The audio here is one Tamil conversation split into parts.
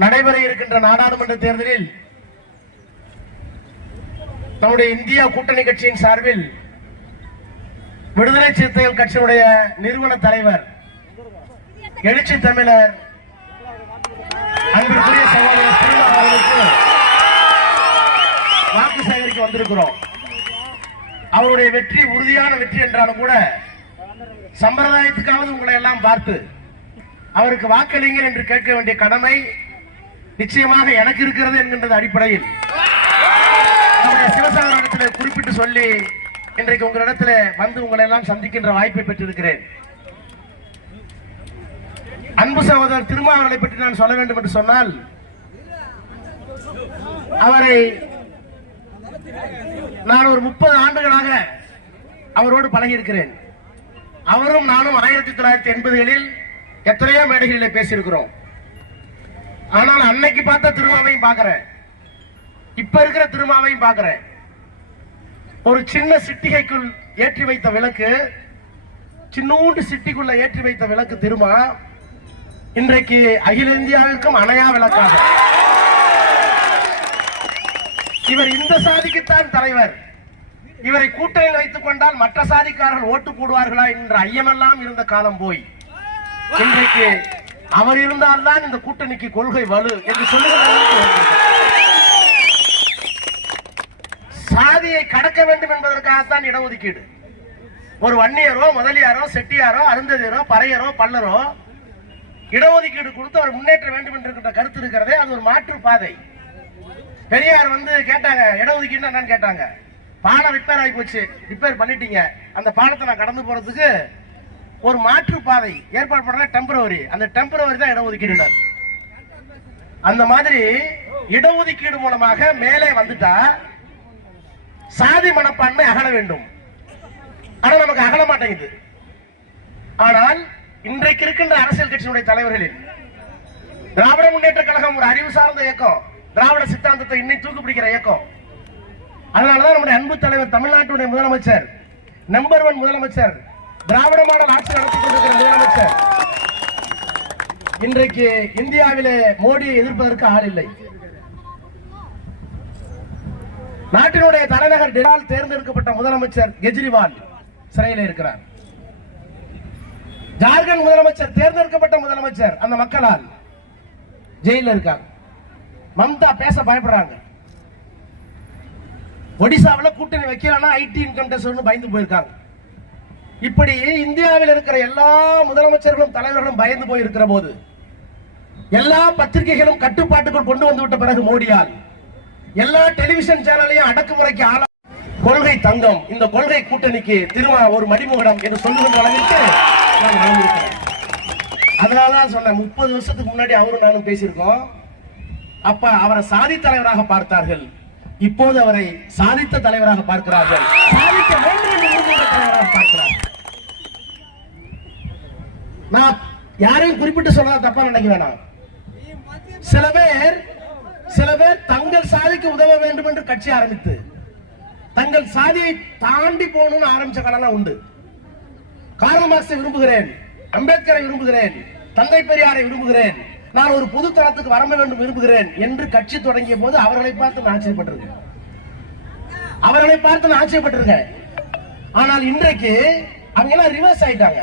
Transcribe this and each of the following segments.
நடைபெற இருக்கின்ற நாடாளுமன்ற தேர்தலில் நம்முடைய இந்தியா கூட்டணி கட்சியின் சார்பில் விடுதலை சிறுத்தைகள் கட்சியினுடைய நிறுவன தலைவர் எழுச்சி தமிழர் அன்பிற்குரிய சகோதரர் திருமா அவர்களுக்கு வாக்கு சேகரிக்க வந்திருக்கிறோம். அவருடைய வெற்றி உறுதியான வெற்றி என்றாலும் கூட சம்பிரதாயத்துக்காவது உங்களை எல்லாம் பார்த்து அவருக்கு வாக்களிங்கள் என்று கேட்க வேண்டிய கடமை நிச்சயமாக எனக்கு இருக்கிறது என்கின்ற அடிப்படையில் நம்முடைய சிவசங்கரத்தில் குறிப்பிட்டு சொல்லி இன்றைக்கு உங்களிடத்தில் வந்து உங்களை எல்லாம் சந்திக்கின்ற வாய்ப்பை பெற்றிருக்கிறேன். அன்பு சகோதரர் திருமா அவர்களை பற்றி நான் சொல்ல வேண்டும் என்று சொன்னால், அவரை நான் ஒரு 30 ஆண்டுகளாக அவரோடு பழகி இருக்கிறேன். அவரும் நானும் 1980களில் எத்தனையோ மேடைகளில் பேசியிருக்கிறோம். ஆனால் அன்னைக்கு பார்த்த திருமாவையும் பார்க்கிறேன், இப்ப இருக்கிற திருமாவையும் பார்க்கிறேன். ஒரு சின்ன சிட்டிகைக்குள் ஏற்றி வைத்த விளக்கு, சின்னூண்டு சிட்டிக்குள்ள ஏற்றி வைத்த விளக்கு திருமா இன்றைக்கு அகில இந்தியாவிற்கும் அணையா விளக்காக. இவர் இந்த சாதிக்குத்தான் தலைவர். இவரை கூட்டணியில் வைத்துக் கொண்டால் மற்ற சாதிக்காரர்கள் ஓட்டு போடுவார்களா என்ற ஐயமெல்லாம் இருந்த காலம் போய் இன்றைக்கு அவர் இருந்தால்தான் இந்த கூட்டணிக்கு கொள்கை வலு என்று சொல்லுகிற சாதியை கடக்க வேண்டும் என்பதற்காகத்தான் இடஒதுக்கீடு. ஒரு வன்னியரோ முதலியாரோ செட்டியாரோ அருந்ததியரோ பறையரோ பல்லரோ இடஒதுக்கீடு கொடுத்து அவர் முன்னேற்ற வேண்டும் என்ற கருத்து இருக்கிறதே, அது ஒரு மாற்று பாதை. பெரியார் வந்து கேட்டாங்க, இடஒதுக்கீடு என்னன்னு கேட்டாங்க. பாலம் ரிப்பேர் ஆகி போச்சு, ரிப்பேர் பண்ணிட்டீங்க, அந்த பாலத்தை நான் கடந்து போறதுக்கு ஒரு மாற்று பாதை ஏற்பாடு பண்ற டெம்பரவரி, அந்த டெம்பரவரி தான் இடஒதுக்கீடு. அந்த மாதிரி இடஒதுக்கீடு மூலமாக மேலே வந்துட்டா சாதி மனப்பான்மை அகல வேண்டும். ஆனா நமக்கு அகல மாட்டேங்குது. ஆனால் இன்றைக்கு இருக்கின்ற அரசியல் கட்சியினுடைய தலைவர்களில் திராவிட முன்னேற்ற கழகம் ஒரு அறிவு சார்ந்த இயக்கம், திராவிட சித்தாந்தத்தை இன்னும் தூக்கு பிடிக்கிற இயக்கம். அதனாலதான் நம்முடைய அன்பு தலைவர் தமிழ்நாட்டுடைய முதலமைச்சர், நம்பர் 1 முதலமைச்சர், திராவிட மாடல் ஆட்சி நடத்தி கொண்டிருக்கிற முதலமைச்சர் இன்றைக்கு இந்தியாவிலே மோடியை எதிர்ப்பதற்கு ஆள் இல்லை. நாட்டினுடைய தலைநகர் டெல்லியில் தேர்ந்தெடுக்கப்பட்ட முதலமைச்சர் கெஜ்ரிவால் சிறையில் இருக்கிறார். ஜார்க்கண்ட் முதலமைச்சர் தேர்ந்தெடுக்கப்பட்ட முதலமைச்சர் அந்த மக்களால் ஜெயிலில் இருக்காங்க. மம்தா பேச பயப்படுறாங்க. ஒடிசாவில் கூட்டணி வைக்கலன்னா ஐடி இன்கம் டேக்ஸ் பயந்து போயிருக்காங்க. இப்படி இந்தியாவில் இருக்கிற எல்லா முதலமைச்சர்களும் தலைவர்களும் பயந்து போயிருக்கிற போது எல்லா பத்திரிகைகளும் கட்டுப்பாட்டுக்குள் கொண்டு வந்து விட்ட பிறகு மோடியால் எல்லா டெலிவிஷன் சேனலையும் அடக்குமுறைக்கு ஆள கொள்கை தங்கம், இந்த கொள்கை கூட்டணிக்கு திரும்ப ஒரு மடிமுகடம் என்று சொல்லுகின்ற அளவிற்கு நான் வளர்ந்திருக்கிறேன். அதனாலதான் சொன்னேன், 30 வருஷத்துக்கு முன்னாடி அவரும் நானும் பேசியிருக்கோம். அப்ப அவரை சாதி தலைவராக பார்த்தார்கள், இப்போது அவரை சாதித்த தலைவராக பார்க்கிறார்கள், சாதிக்க வேண்டும் என்று தலைவராக பார்க்கிறார்கள். நான் யாரையும் குறிப்பிட்டு சொல்றதா தப்பா நினைக்க வேணாம். சில பேர் தங்கள் சாதிக்கு உதவ வேண்டும் என்று கட்சி ஆரம்பித்து தங்கள் சாதியை தாண்டி போகணும்னு ஆரம்பிச்ச காலம் உண்டு. கார்ல் மார்க்ஸை விரும்புகிறேன், அம்பேத்கரை விரும்புகிறேன், தந்தை பெரியாரை விரும்புகிறேன், நான் ஒரு பொது தளத்துக்கு வர வேண்டும் விரும்புகிறேன் என்று கட்சி தொடங்கிய போது அவர்களை பார்த்து நான் ஆச்சரியப்பட்டிருக்கேன். ஆனால் இன்றைக்கு அவங்க எல்லாம் ரிவர்ஸ் ஆயிட்டாங்க.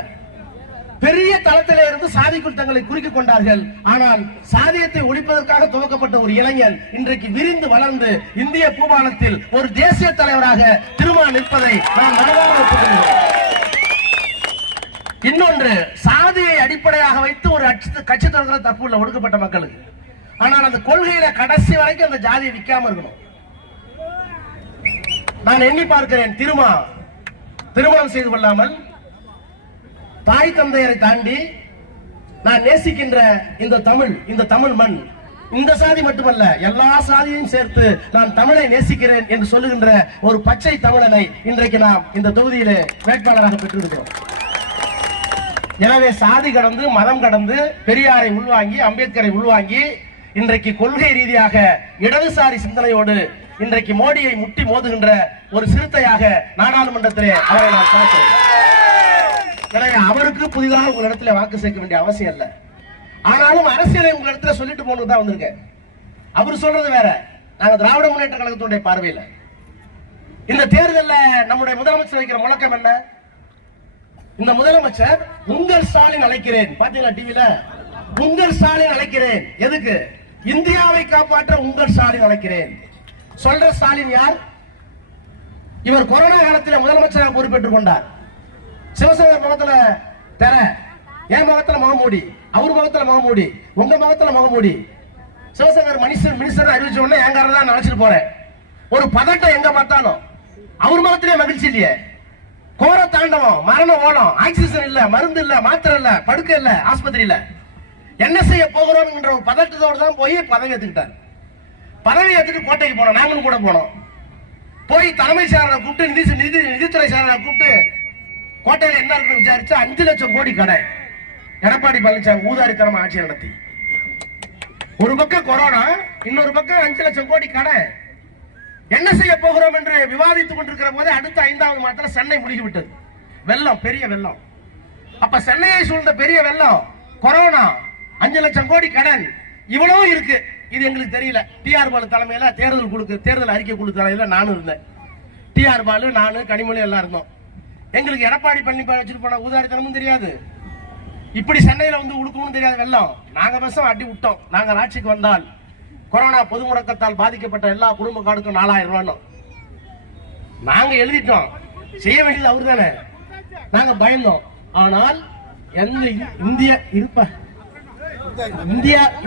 பெரிய தளத்திலே இருந்து சாதிக்குள் தங்களை குறுக்கிக் கொண்டார்கள். ஆனால் சாதியத்தை ஒழிப்பதற்காக துவக்கப்பட்ட ஒரு இளைஞன் இன்றைக்கு விரிந்து வளர்ந்து இந்திய பூபாலத்தில் ஒரு தேசிய தலைவராக திருமா நிற்பதை நாம் மனதார ஒப்புக்கொள்கிறோம். இன்னொன்று, சாதியை அடிப்படையாக வைத்து ஒரு கட்சி தொடர்கிற தப்பு உள்ள ஒடுக்கப்பட்ட மக்களுக்கு. ஆனால் அந்த கொள்கையில கடைசி வரைக்கும் அந்த ஜாதியை விற்காம இருக்கணும். நான் எண்ணி பார்க்கிறேன், திருமணம் செய்து கொள்ளாமல் தாய் தந்தையரை தாண்டி நான் நேசிக்கின்ற இந்த தமிழ் மண், இந்த சாதி மட்டுமல்ல எல்லா சாதியையும் சேர்த்து நான் தமிழை நேசிக்கிறேன் என்று சொல்லுகின்ற ஒரு பச்சை தமிழனை இன்றைக்கு நாம் இந்த தொகுதியிலே வேட்பாளராக பெற்றிருக்கிறோம். எனவே சாதி கடந்து மதம் கடந்து பெரியாரை உள்வாங்கி அம்பேத்கரை உள்வாங்கி இன்றைக்கு கொள்கை ரீதியாக இடதுசாரி சிந்தனையோடு இன்றைக்கு மோடியை முட்டி மோதுகின்ற ஒரு சிறுத்தையாக நாடாளுமன்றத்திலே அவரை நான் பார்க்கிறேன். எனவே அவருக்கு புதிதாக உங்களிடத்தில் வாக்கு சேர்க்க வேண்டிய அவசியம் இல்லை. ஆனாலும் அரசியலை உங்க இடத்துல சொல்லிட்டு போனது தான் வந்திருக்கேன். அவர் சொல்றது வேற, நாங்க திராவிட முன்னேற்ற கழகத்துடைய பார்வையில் இந்த தேர்தலில் நம்முடைய முதலமைச்சர் வைக்கிற முழக்கம் என்ன? இந்த முதலமைச்சர் உங்கள் ஸ்டாலின் அழைக்கிறேன், பாத்தீங்களா டிவில, உங்கள் ஸ்டாலின் அழைக்கிறேன். எதுக்கு? இந்தியாவை காப்பாற்ற உங்கள் ஸ்டாலின் அழைக்கிறேன். சொல்ற ஸ்டாலின் யார்? இவர் கொரோனா காலத்தில் முதலமைச்சராக பொறுப்பேற்றுக் கொண்டார். சிவசேனர் முகத்துல தெர, என் முகத்துல முகமூடி, அவர் முகத்துல முகமூடி, உங்க முகத்துல முகமூடி. சிவசேனர் மினிஸ்டர் அறிவிச்ச உடனே எங்கார தான் நினைச்சிட்டு போறேன். ஒரு பதட்டம் எங்க பார்த்தாலும். அவர் முகத்திலே மகிழ்ச்சி இல்லையே. கோர தாண்டவம், மரண ஓலம், ஆக்சிஜன் இல்ல, மருந்து இல்ல, மாத்திரை இல்ல, படுக்கை இல்ல, ஆஸ்பத்திரியில. என்ன செய்ய போகிறோம் என்ற ஒரு பதட்டத்தோடு தான் போய் பதவி ஏத்துக்கிட்டார். பதவி ஏத்துட்டு கோட்டைக்கு போனோம், நாங்களும் கூட போனோம். போய் தலைமை செயலரை கூப்பிட்டு நிதித்துறை செயலரை கூப்பிட்டு கோட்டையில என்ன இருக்குன்னு விசாரிச்சு 5 லட்சம் கோடி கடை எடப்பாடி பழனிசாமி ஊதாரித்தனமா ஆட்சி நடத்தி. ஒரு பக்கம் கொரோனா, இன்னொரு பக்கம் 5 லட்சம் கோடி கடை. என்ன செய்ய போகிறோம் என்று விவாதித்துக் கொண்டிருக்கிற போது அடுத்த 5வது மாதத்துல சென்னை முழுகிவிட்டது. வெள்ளம், பெரிய வெள்ளம். அப்ப சென்னையை சூழ்ந்த பெரிய வெள்ளம், கொரோனா, 5 லட்சம் கோடி கடன், இவ்வளவு இருக்கு. இது எங்களுக்கு தெரியல. டிஆர் பாலு தலைமையில தேர்தல் அறிக்கை குழு தலைமையில நானும் இருந்தேன். டிஆர் பாலு, நானு, கனிமொழி எல்லாம் இருந்தோம். எங்களுக்கு எடப்பாடி பழனிசாமி வச்சுட்டு போன ஊதாரித்தனமும் தெரியாது, இப்படி சென்னையில வந்து உழுக்கணும் தெரியாது. வெள்ளம், நாங்க பசம் அடி விட்டோம். நாங்க ஆட்சிக்கு வந்தால் கொரோனா பொது முடக்கத்தால் பாதிக்கப்பட்ட எல்லா குடும்ப கார்டுக்கும் 4000 ரூபாய் நாங்க எழுதிட்டோம். செய்ய வேண்டியது அவரு தானே. நாங்க பயந்தோம். ஆனால்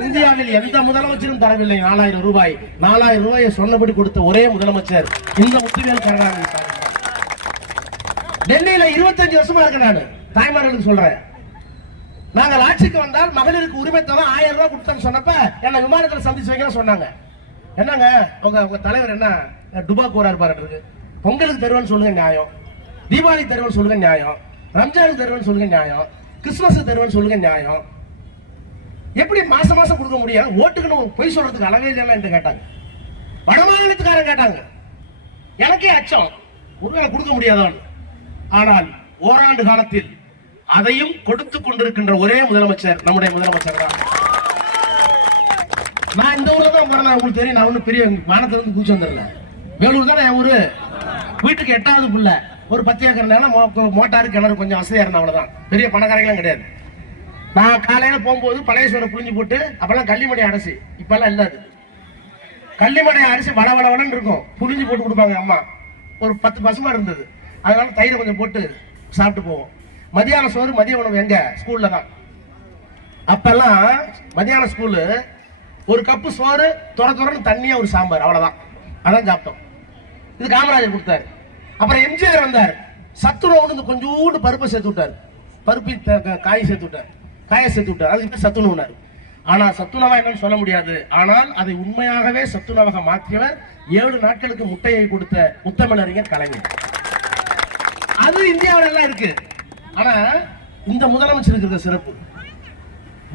இந்தியாவில் எந்த முதலமைச்சரும் தரவில்லை 4000 ரூபாய். 4000 ரூபாயை சொன்னபடி கொடுத்த ஒரே முதலமைச்சர் இந்த முத்துவேல் கருணாநிதி. டெல்லியில 25 வருஷமா இருக்கு. நான் தாய்மார்களுக்கு சொல்றேன், நாங்கள் ஆட்சிக்கு வந்தால் மகளிருக்கு உரிமை தொகை 1000 ரூபாய் கொடுத்தோம்னு சொன்னப்ப என்ன விமானத்தில் சந்திச்சு வைக்க சொன்னாங்க. என்னங்க உங்க தலைவர் என்ன டுபாக்கு போறாரு பாரு, பொங்கலுக்கு தருவேன்னு சொல்லுங்க நியாயம், தீபாவளி தருவேன்னு சொல்லுங்க நியாயம், ரம்ஜானுக்கு தருவேன்னு சொல்லுங்க நியாயம், கிறிஸ்துமஸ் தருவேன்னு சொல்லுங்க நியாயம். எப்படி மாசம் மாசம் கொடுக்க முடியும்? ஓட்டுக்குன்னு பொய் சொல்றதுக்கு அளவே இல்லையா என்று கேட்டாங்க. வடமாநிலத்துக்காரன் கேட்டாங்க. எனக்கே அச்சம், ஒருவேளை கொடுக்க முடியாதான். ஆனால் ஓராண்டு காலத்தில் அதையும் கொடுத்து கொண்டிருக்கின்ற ஒரே முதலமைச்சர் நம்முடைய முதலமைச்சர் தான். நான் இந்த ஊர்ல தான் பிறந்தேன், உங்களுக்கு தெரியும். நான் ஒன்னும் பெரிய வானத்துல இருந்து கூச்சு வந்துடல. வேலூர் தானே என் ஊரு. வீட்டுக்கு 8வது புள்ள. ஒரு 10 ஏக்கர் நேரம் மோட்டாரு கிணறு கொஞ்சம் வசதியா இருந்தேன், அவ்வளவுதான். பெரிய பணக்காரங்களும் கிடையாது. நான் காலையில போகும்போது பழைய சோறை புளிஞ்சு போட்டு, அப்பெல்லாம் கள்ளிமடை அரிசி, இப்பெல்லாம் இல்லாது. கள்ளிமடை அரிசி வளவளன்னு இருக்கும், புளிஞ்சு போட்டு கொடுப்பாங்க அம்மா. ஒரு 10 பசுமா இருந்தது, அதனால தயிரை கொஞ்சம் போட்டு சாப்பிட்டு போவோம். மதியான சோறு, மதிய உணவு எங்க ஸ்கூல்ல தான். அப்பெல்லாம் மதியான ஸ்கூலு ஒரு கப்பு சோறு, துறன்னு தண்ணியா ஒரு சாம்பார், அவ்வளவுதான். அதான் சாப்பிட்டோம். இது காமராஜர் கொடுத்தாரு. அப்புறம் எம்ஜிஆர் வந்தார், சத்துணவு கொஞ்சோண்டு பருப்பை சேர்த்து விட்டாரு, பருப்பு காய் சேர்த்து விட்டார், காயை சேர்த்து விட்டார். அதுக்கு சத்துணவுனாரு. ஆனா சத்துணவா என்னன்னு சொல்ல முடியாது. ஆனால் அதை உண்மையாகவே சத்துணவாக மாற்றியவர் 7 நாட்களுக்கு முட்டையை கொடுத்த முத்தமிழறிஞர் கலைஞர். அது இந்தியாவில் எல்லாம் இருக்கு. ஆனா இந்த முதலமைச்சருக்கு இருக்க சிறப்பு,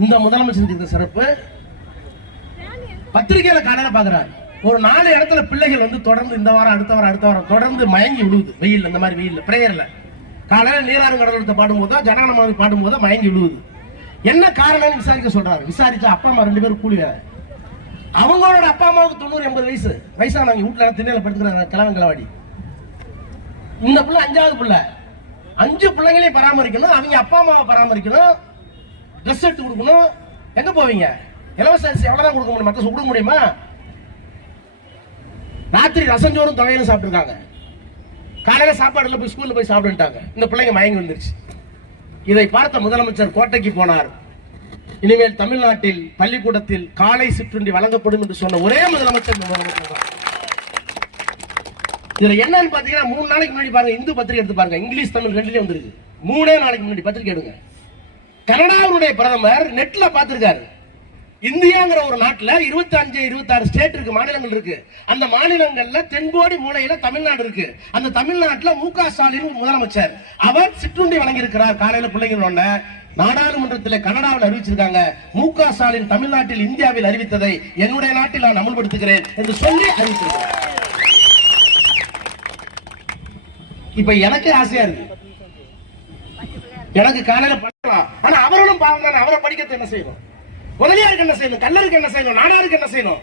இந்த முதலமைச்சருக்கு இருக்க சிறப்பு, பத்திரிகையில காலையில பாக்குறாரு. ஒரு 4 இடத்துல பிள்ளைகள் வந்து தொடர்ந்து இந்த வாரம் அடுத்த வாரம் தொடர்ந்து மயங்கி விழுவுது. வெயில், இந்த மாதிரி வெயில்ல பிரேயர்ல காலையில நீராறு கடலத்தை பாடும்போதோ ஜனகணமனை பாடும்போதோ மயங்கி விழுவுது. என்ன காரணம்னு விசாரிக்க சொல்றாரு. விசாரிச்சா அப்பா அம்மா 2 பேரும் கூலி வேலை. அவங்களோட அப்பா அம்மாவுக்கு 90-80 வயசானவங்க வீட்டுல திண்ணையில படுத்துக்கிறாங்க, கிளவாடி. இந்த பிள்ளை 5வது பிள்ளை. 5 பிள்ளைங்களையும் பராமரிக்கணும், அவங்க அப்பா அம்மாவை பராமரிக்கணும், ட்ரெஸ் எடுத்து கொடுக்கணும். எங்க போவீங்க? இலவச அரிசி எவ்வளவுதான் கொடுக்க முடியும்? மற்ற கொடுக்க முடியுமா? ராத்திரி ரசஞ்சோறும் தொகையிலும் சாப்பிட்டுருக்காங்க. காலையில சாப்பாடுல போய் ஸ்கூல்ல போய் சாப்பிட்டுட்டாங்க. இந்த பிள்ளைங்க மயங்கி வந்துருச்சு. இதை பார்த்த முதலமைச்சர் கோட்டைக்கு போனார். இனிமேல் தமிழ்நாட்டில் பள்ளிக்கூடத்தில் காலை சிற்றுண்டி வழங்கப்படும் என்று சொன்ன ஒரே முதலமைச்சர் முதலமைச்சர் தான். இதுல என்னன்னு பாத்தீங்கன்னா 3 நாளைக்கு முன்னாடி பாருங்க, இந்து பத்திரிகை எடுத்து பாருங்க, இங்கிலீஷ் தமிழ் 2லயும் வந்திருக்கு. 3 நாளைக்கு முன்னாடி பத்திரிகை எடுங்க. கனடாவுடைய பிரதமர் நெட்ல பாத்திருக்காரு. இந்தியாங்கிற ஒரு நாட்டுல 25-26 ஸ்டேட் இருக்கு, மாநிலங்கள் இருக்கு. அந்த மாநிலங்கள்ல தென்கோடி மூலையில தமிழ்நாடு இருக்கு. அந்த தமிழ்நாட்டுல மு.க. ஸ்டாலின் முதலமைச்சர். அவர் சிற்றுண்டி வழங்கி இருக்கிறார் காலையில பிள்ளைங்களோட. நாடாளுமன்றத்தில் கனடாவில் அறிவிச்சிருக்காங்க, மு.க. ஸ்டாலின் தமிழ்நாட்டில் இந்தியாவில் அறிவித்ததை என்னுடைய நாட்டில் நான் அமல்படுத்துகிறேன் என்று சொல்லி அறிவிச்சிருக்காங்க. இப்ப எனக்கு ஆசையா இருக்கு, எனக்கு காலையில படிக்கலாம். ஆனா அவர்களும் பாவம் தானே, அவரை படிக்கிறது என்ன செய்யணும்? முதலியாருக்கு என்ன செய்யணும், கல்லருக்கு என்ன செய்யணும், நாடாருக்கு என்ன செய்யணும்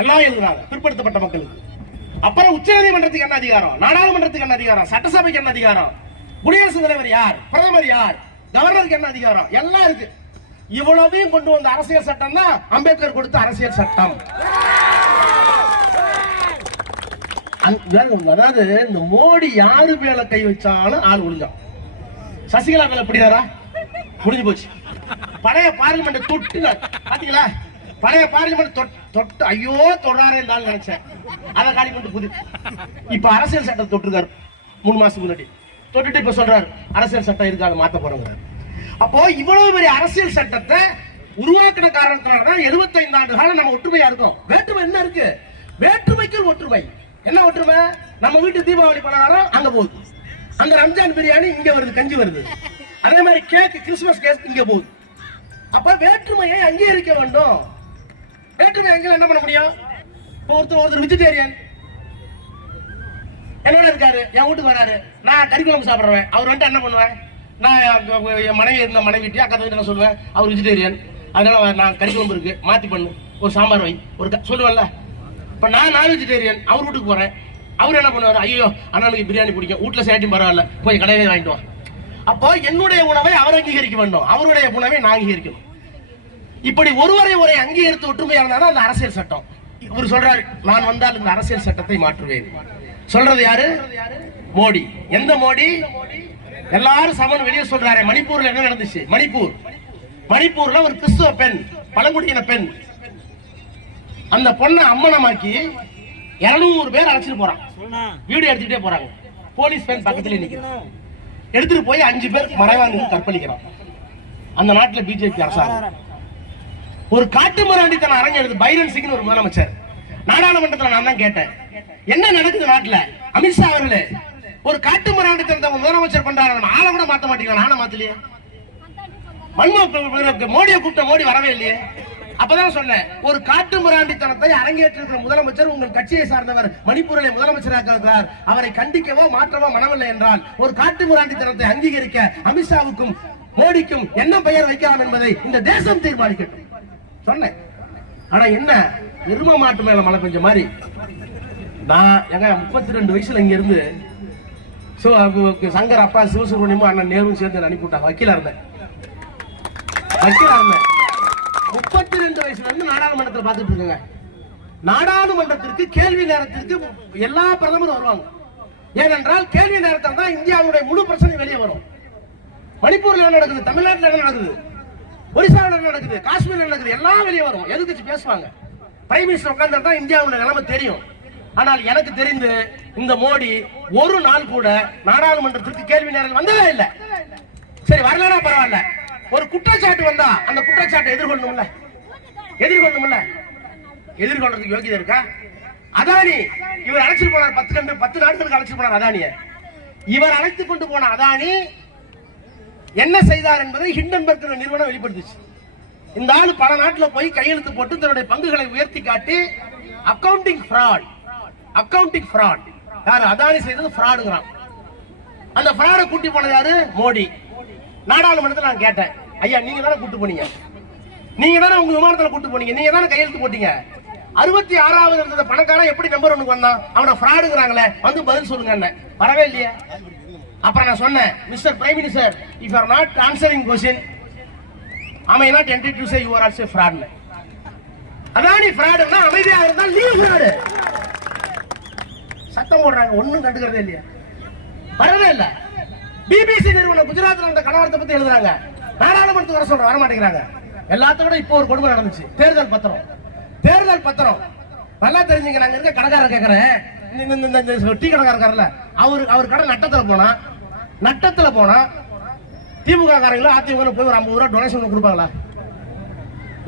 எல்லாம் எழுதுறாங்க பிற்படுத்தப்பட்ட மக்களுக்கு. அப்புறம் உச்ச நீதிமன்றத்துக்கு என்ன அதிகாரம், நாடாளுமன்றத்துக்கு என்ன அதிகாரம், சட்டசபைக்கு என்ன அதிகாரம், குடியரசுத் தலைவர் யார், பிரதமர் யார், கவர்னருக்கு என்ன அதிகாரம் எல்லாம் இருக்கு. இவ்வளவையும் கொண்டு வந்த அரசியல் சட்டம் தான் அம்பேத்கர் கொடுத்த அரசியல் சட்டம். அதாவது இந்த மோடி யாரு மேல கை வச்சாலும் ஆள் ஒழிஞ்சான். சசிகலா மேல எப்படினாரா முடிஞ்சு போச்சு. பழைய பார்லிமெண்ட் தொட்டு பாத்தீங்களா, பழைய பார்லிமெண்ட் தொட்டு ஐயோ தொடாரே இருந்தாலும் நினைச்சேன். அதை காலி பண்ணிட்டு புது இப்ப அரசியல் சட்டம் தொட்டுருக்காரு 3 மாசத்துக்கு முன்னாடி தொட்டுட்டு இப்ப சொல்றாரு அரசியல் சட்டம் இருக்கு அதை மாத்த போறோங்க. அப்போ இவ்வளவு பெரிய அரசியல் சட்டத்தை உருவாக்கின காரணத்தினாலதான் 75 ஆண்டு காலம் நம்ம ஒற்றுமையா இருக்கோம். வேற்றுமை என்ன இருக்கு, வேற்றுமைக்கு ஒற்றுமை. என்ன ஒற்றுமை, நம்ம வீட்டு தீபாவளி பலகாரம் அங்க போகுது, அந்த ரம்ஜான் பிரியாணி இங்க வருது, கஞ்சி வருது, அதே மாதிரி கேக் கிறிஸ்துமஸ் கேக் இங்க போகுது. அப்ப வேற்றுமையை அங்கீகரிக்க வேண்டும். வேற்றுமை அங்கே என்ன பண்ண முடியும்? ஒருத்தர் வெஜிடேரியன் என்னோட இருக்காரு, என் வீட்டுக்கு வராரு, நான் கறிக்குழம்பு சாப்பிடுறேன், அவர் வந்துட்டு என்ன பண்ணுவேன், நான் என் மனைவி இருந்த மனைவிட்டு அக்கா என்ன சொல்லுவேன், அவர் வெஜிடேரியன், அதனால நான் கறிக்குழம்பு இருக்கு மாத்தி பண்ணு, ஒரு சாம்பார் வை, ஒரு சொல்லுவேன்ல. இப்ப நான் வெஜிடேரியன், அவர் வீட்டுக்கு போறேன், அவர் என்ன பண்ணுவாரு, ஐயோ அண்ணனுக்கு பிரியாணி பிடிக்கும், வீட்டுல சேட்டும் பரவாயில்ல, போய் கடையிலே வாங்கிட்டு வா. அப்போ என்னுடைய உணவை அவர் அங்கீகரிக்க வேண்டும், அவருடைய உணவை நான் அங்கீகரிக்கணும். இப்படி ஒருவரை ஒரே அங்கீகரித்து ஒற்றுமையா இருந்தாலும் அந்த அரசியல் சட்டம். இவர் சொல்றாரு நான் வந்தால் இந்த அரசியல் சட்டத்தை மாற்றுவேன். சொல்றது யாரு? மோடி. எந்த மோடி? எல்லாரும் சமன் வெளியே சொல்றாரு. மணிப்பூர்ல என்ன நடந்துச்சு? மணிப்பூர்ல ஒரு கிறிஸ்துவ பெண், பழங்குடியின பெண், அந்த பொண்ணை அம்மனமாக்கி 200 பேர் அழைச்சிட்டு போறான், வீடியோ எடுத்துட்டே போறாங்க. போலீஸ் பெண் பக்கத்துல நிக்கிறான், எடுத்துட்டு போய் 5 பேர் மறைவாங்க கற்பழிக்கிறான். அந்த நாட்டுல பிஜேபி அரசாங்கம் ஒரு காட்டு மிராண்டித்தனம் அரங்கேறுது. பைரன் சிங் ஒரு முதலமைச்சர், நாடாளுமன்றத்தில் நான் தான் கேட்டேன், என்ன நடக்குது நாட்டுல? அமித்ஷா அவர்களே, ஒரு காட்டு மிராண்டித்தனத்தை முதலமைச்சர் பண்றாரு, ஆளை கூட மாத்த மாட்டீங்க, நானும் மாத்தலையே. மோடியை கூப்பிட்ட மோடி வரவே இல்லையே. அப்பதான் சொன்னேன், ஒரு காட்டு மிராண்டித்தனத்தை அரங்கேற்றிருக்கிற முதலமைச்சர் உங்கள் கட்சியை சார்ந்தவர் மணிப்பூரிலே முதலமைச்சராக இருக்கிறார். அவரை கண்டிக்கவோ மாற்றவோ மனமில்லை என்றால் ஒரு காட்டு மிராண்டித்தனத்தை அங்கீகரிக்க அமித்ஷாவுக்கும் மோடிக்கும் என்ன பெயர் வைக்கலாம் என்பதை இந்த தேசம் தீர்மானிக்கட்டும் சொன்னேன். ஆனா என்ன, எரும மாட்டு மேல மழை பெஞ்ச மாதிரி. நான் எங்க 32 வயசுல இங்க இருந்து சங்கர் அப்பா சிவசுப்ரமணியமும் அண்ணன் நேரும் சேர்ந்து அனுப்பிவிட்டாங்க. வக்கீலா இருந்தேன். 32 வயசுல இருந்து நாடாளுமன்றத்தில் பார்த்துட்டு இருக்குங்க. நாடாளுமன்றத்திற்கு கேள்வி நேரத்திற்கு எல்லா பிரதமரும் வருவாங்க. ஏனென்றால் கேள்வி நேரத்தில் தான் இந்தியாவுடைய முழு பிரச்சனை வெளியே வரும். மணிப்பூர்ல என்ன நடக்குது, தமிழ்நாட்டில் என்ன நடக்குது, ஒரிசாவில் என்ன நடக்குது, காஷ்மீர் நடக்குது, எல்லாம் வெளியே வரும். எதிர்க்கட்சி பேசுவாங்க. பிரைம் மினிஸ்டர் உட்கார்ந்தா தான் இந்தியாவுடைய நிலைமை தெரியும். ஆனால் எனக்கு தெரிந்து இந்த மோடி ஒரு நாள் கூட நாடாளுமன்றத்திற்கு கேள்வி நேரம் வந்ததே இல்லை. சரி வரலனா பரவாயில்ல, ஒரு குற்றச்சாட்டு வந்தா அந்த குற்றச்சாட்டை எதிர்கொள்ளணும்ல, எதிர்கொள்றதுக்கு யோகியதை இருக்கா? அதானி இவர் அழைச்சிட்டு போனார், 10 நாட்களுக்கு அழைச்சிட்டு போனார் அதானிய. இவர் அழைத்துக் கொண்டு போன அதானி என்ன செய்தார் என்பதை ஹிண்டன்பர்க் நிறுவனம் வெளிப்படுத்துச்சு. இந்த ஆளு பல நாட்டில் போய் கையெழுத்து போட்டு தன்னுடைய பங்குகளை உயர்த்தி காட்டி அக்கவுண்டிங் ஃப்ராட் யாரு அதானி செய்தது ஃப்ராடுங்கிறான். அந்த ஃப்ராடை கூட்டி போனது யாரு? மோடி. நாடாளுமன்றத்தில் நான் கேட்டேன், ஐயா நீங்க தானே கூட்டு போனீங்க, நீங்க தானே உங்க விமானத்தில் கூட்டு போனீங்க, நீங்க தானே கையெழுத்து போட்டீங்க. 66வது இருந்த பணக்காரன் எப்படி நம்பர் 1க்கு வந்தான்? அவனை ஃப்ராடுங்கிறாங்களே, வந்து பதில் சொல்லுங்க. வரவே இல்லையே. அப்புறம் நான் சொன்னேன், mister prime minister, if you are not answering question I may not entitled to say you are also fraud. Adani ஃப்ராடுனா அமைதியா இருந்தால் நீ ஃப்ராடு. சத்தம் போடுறாங்க, ஒண்ணும் கண்டுக்கிறதே இல்லையா, வரவே இல்ல. பிபிசி நிறுவனம் குஜராத்ல அந்த கலவரத்தை பத்தி எழுதுறாங்க, நாடாளுமன்றத்துக்கு வர சொல்ற, வர மாட்டேங்கிறாங்க. எல்லாத்தோட இப்போ ஒரு கொடுமை நடந்துச்சு, தேர்தல் பத்திரம். நல்லா தெரிஞ்சுங்க, நாங்க இருக்க கடைக்காரர் கேட்கறேன், டீ கடைக்காரர்ல அவர் கடை நட்டத்துல போனா திமுக காரங்களும் அதிமுக போய் ஒரு 50 ரூபாய் டொனேஷன் கொடுப்பாங்களா?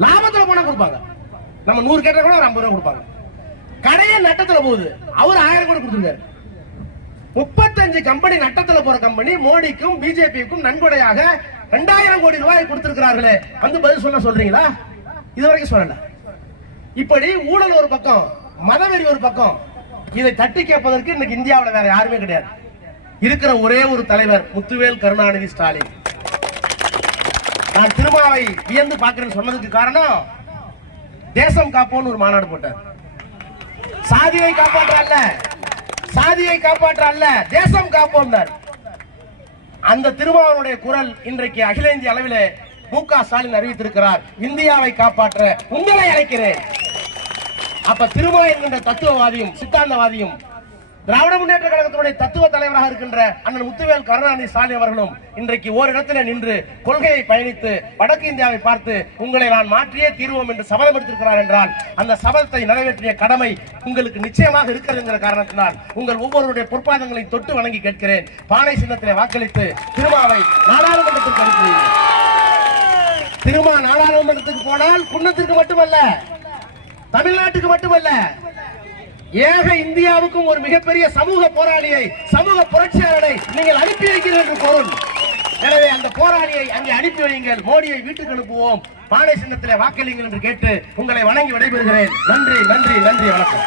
லாபத்துல போனா கொடுப்பாங்க. நம்ம 100 கேட்டா கூட ஒரு 50 ரூபாய் கொடுப்பாங்க. கடையே நட்டத்துல போகுது, அவர் 1000 கூட கொடுத்துருக்காரு. 35 கம்பெனி நட்டத்துல போற கம்பெனி மோடிக்கும் பிஜேபிக்கும் நன்கொடையாக 2000 கோடி ரூபாய் கொடுத்திருக்கிறார்களே, வந்து பதில் சொல்றீங்களா? இதுவரைக்கும் சொல்லல. இப்படி ஊழல் ஒரு பக்கம், மதவெறி ஒரு பக்கம், இதை தட்டி கேட்பதற்கு இன்னைக்கு இந்தியாவில் வேற யாருமே கிடையாது. இருக்கிற ஒரே ஒரு தலைவர் முத்துவேல் கருணாநிதி ஸ்டாலின். நான் திருமாவை வியந்து பார்க்கிறேன்னு சொன்னதுக்கு காரணம் தேசம் காப்போன்னு ஒரு மாநாடு போட்டார். சாதியை காப்பாற்ற அல்ல, சாதியை காப்பாற்ற அல்ல, தேசம் காப்போம். அந்த திருமாவனுடைய குரல் இன்றைக்கு அகில இந்திய அளவிலே மு.க. ஸ்டாலின் அறிவித்திருக்கிறார். இந்தியாவை காப்பாற்ற உங்களை அழைக்கிறேன். அப்ப திருமா என்கின்ற தத்துவவாதியும் சித்தாந்தவாதியும் திராவிட முன்னேற்ற கழகத்தினுடைய தத்துவ தலைவராக இருக்கின்ற அண்ணன் முத்துவேல் கருணாநிதி ஸ்டாலின் அவர்களும் இன்றைக்கு ஓரிடத்தில் நின்று கொள்கையை பயணித்து வடக்கு இந்தியாவை பார்த்து உங்களை நான் மாற்றியே தீர்வோம் என்று சபதம் எடுத்திருக்கிறார் என்றால் அந்த சபதத்தை நிறைவேற்றிய கடமை உங்களுக்கு நிச்சயமாக இருக்கிறது என்கிற காரணத்தினால் உங்கள் ஒவ்வொருடைய பொற்பாதங்களை தொட்டு வணங்கி கேட்கிறேன். பானை சின்னத்திலே வாக்களித்து திருமாவை நாடாளுமன்றத்திற்கு அனுப்புவீர்கள். திருமா நாடாளுமன்றத்துக்கு போனால் குன்னத்திற்கு மட்டுமல்ல, தமிழ்நாட்டுக்கு மட்டுமல்ல, ஏக இந்தியாவுக்கும் ஒரு மிகப்பெரிய சமூக போராளியை, சமூக புரட்சியாளரை நீங்கள் அனுப்பி வைக்கிறீர்கள் என்று பொருள். எனவே அந்த போராளியை அங்கே அனுப்பி வையுங்கள். மோடியை வீட்டுக்கு அனுப்புவோம், பானை சின்னத்திலே வாக்களிங்கள் என்று கேட்டு உங்களை வணங்கி விடைபெறுகிறேன். நன்றி, நன்றி, நன்றி, வணக்கம்.